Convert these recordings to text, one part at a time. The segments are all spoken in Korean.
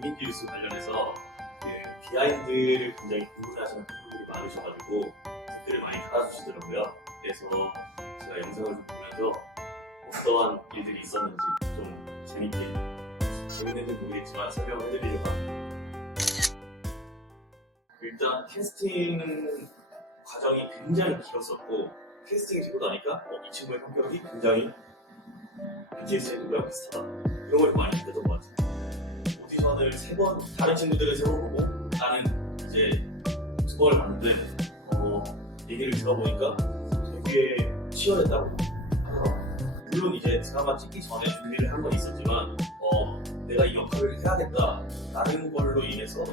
재밌는 뉴스 관련해서 비하인드를 굉장히 궁금해하시는 분들이 많으셔가지고 댓글을 많이 달아주시더라고요. 그래서 제가 영상을 좀 보면서 어떠한 일들이 있었는지 좀 재밌는지 모르겠지만 설명을 해드리려고 합니다. 일단 캐스팅 과정이 굉장히 길었었고, 캐스팅이 되고 나니까 이 친구의 성격이 굉장히 BTS의 누구랑 비슷하다, 이런 걸 많이 느꼈던 것 같아요. 오디션을 3번, 다른 친구들은 3번 보고 나는 이제 2번을 봤는데 얘기를 들어보니까 되게 치열했다고 하더라고요. 물론 이제 드라마 찍기 전에 준비를 한 건 있었지만 내가 이 역할을 해야겠다라는 걸로 인해서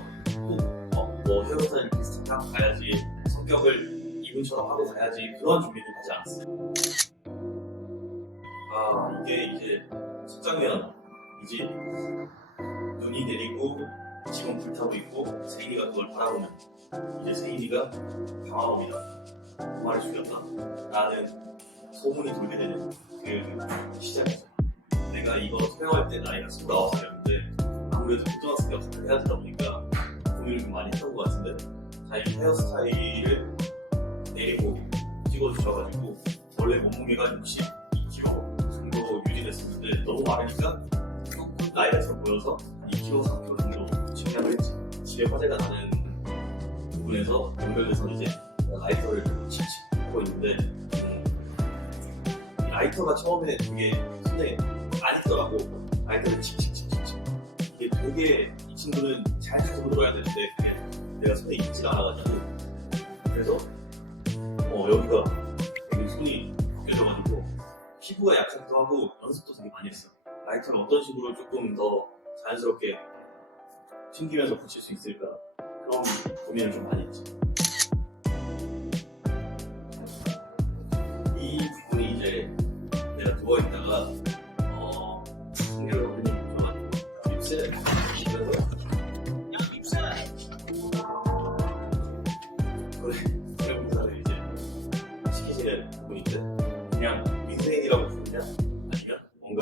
꼭 헤어스타일 비슷하게 가야지, 성격을 이분처럼 하고 가야지, 그런 준비를 하지 않았어요. 이게 이제 첫 장면이지, 눈이 내리고 지금 불타고 있고 세인이가 그걸 바라보는, 이제 세인이가 방화범이다, 엄마를 죽였다 라는 소문이 돌게 되는 그 시작이죠. 내가 이거 촬영할 때 나이가 29살이었는데 아무래도 고등학생 역할을 해야 되다 보니까 고민을 좀 많이 했던 것 같은데, 이 헤어스타일을 내리고 찍어주셔가지고 원래 몸무게가 62kg 정도 유지됐었는데 너무 많으니까 조금 나이가 들어 보여서 2kg, 3kg 정도 증량을 했지. 집에 화재가 나는 부분에서 연결돼서 이제 라이터를 칙칙 하고 있는데, 이 라이터가 처음에 되게 손에 안 있더라고. 라이터를 칙칙칙칙칙, 이게 되게 이 친구는 잘 가지고 놀아야 되는데 그게 내가 손에 있지가 않아가지고, 그래서 여기가 되게 손이 벗겨져가지고 피부가 약하기도 하고 연습도 되게 많이 했어. 라이터를 어떤 식으로 조금 더 자연스럽게 튕기면서 붙일 수 있을까, 그런 고민을 좀 많이 했지. 이 부분이 이제 내가 누워있다가 성규 선배님 오셔가지고 립스를 시면서 야 립스! 그래 공사를 이제 시키시는 분인데, 그냥 민세인이라고 부르냐 아니면 뭔가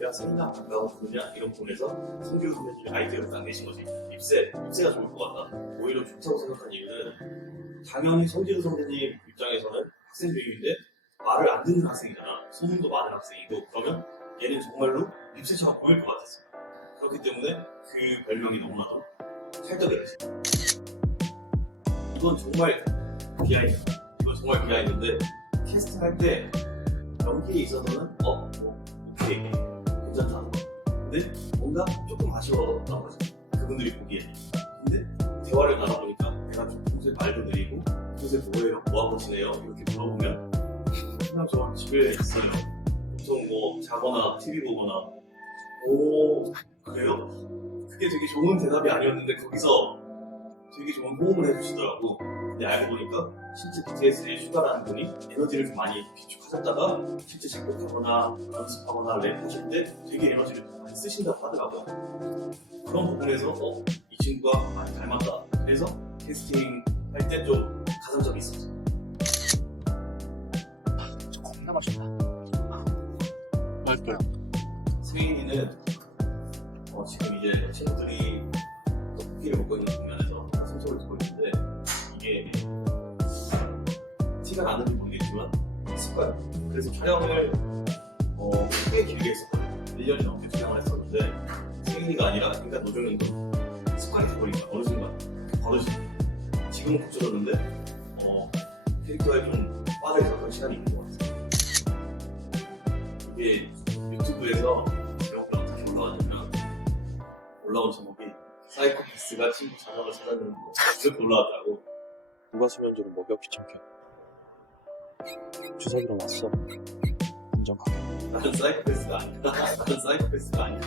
야 세인아 라고 부르냐, 이런 부분에서 성규 선배님이 아이디어를 딱 내신 거지. 립스가 좋을 것 같다. 오히려 좋다고 생각한 이유는, 당연히 성규 선배님 입장에서는 학생 중인데 말을 안 듣는 학생이잖아. 소문도 많은 학생이고, 그러면 얘는 정말로 립스처럼 보일 것 같았어. 그렇기 때문에 그 별명이 너무나도 찰떡이었어. 이건 정말 비하인드인데, 캐스팅할 때 연기에 있어서는 오케이 괜찮다, 근데 뭔가 조금 아쉬웠던 거지, 그분들이 보기에는. 근데 대화를 나눠보니까 내가 좀 평소에 말도 느리고 평소에 뭐해요? 뭐하고 지내요? 이렇게 물어보면 그냥 저 집에 있어요, 보통 자거나 TV 보거나. 오 그래요? 그게 되게 좋은 대답이 아니었는데 거기서 되게 좋은 호응을 해주시더라고. 근데 알고 보니까 실제 BTS의 슈가라는 분이 에너지를 좀 많이 비축하셨다가 실제 작곡하거나 연습하거나 랩하실 때 되게 에너지를 많이 쓰신다고 하더라고요. 그런 부분에서 이 친구가 많이 닮았다, 그래서 캐스팅 할 때 좀 가산점이 있었어. 겁나 맛있다. 맛있어요. 세인이는 지금 이제 친구들이 떡볶이를 먹고 있는 장면에서 숨소리를 듣고 있는데, 이게 티가 나는지 모르겠지만 습관. 그래서 촬영을 꽤 길게 했었거든요. 1년이 넘게 촬영을 했었는데, 세인이가 아니라 그러니까 노정현도 습관이 돼버리니까 어느 순간 버릇이. 지금은 고쳐졌는데 캐릭터에 좀 빠져 있었던 시간이 있는 것 같아요. 이게 유튜브에서 제목이 어떻게 올라왔냐면, 올라온 제목이 사이코패스가 친구 자녀를 찾아내는 거, 이렇게 올라왔더라고. 누가 수면제를 먹여 귀찮게. 주사기로 왔어. 안전 가게. 나는 사이코패스가 아니야.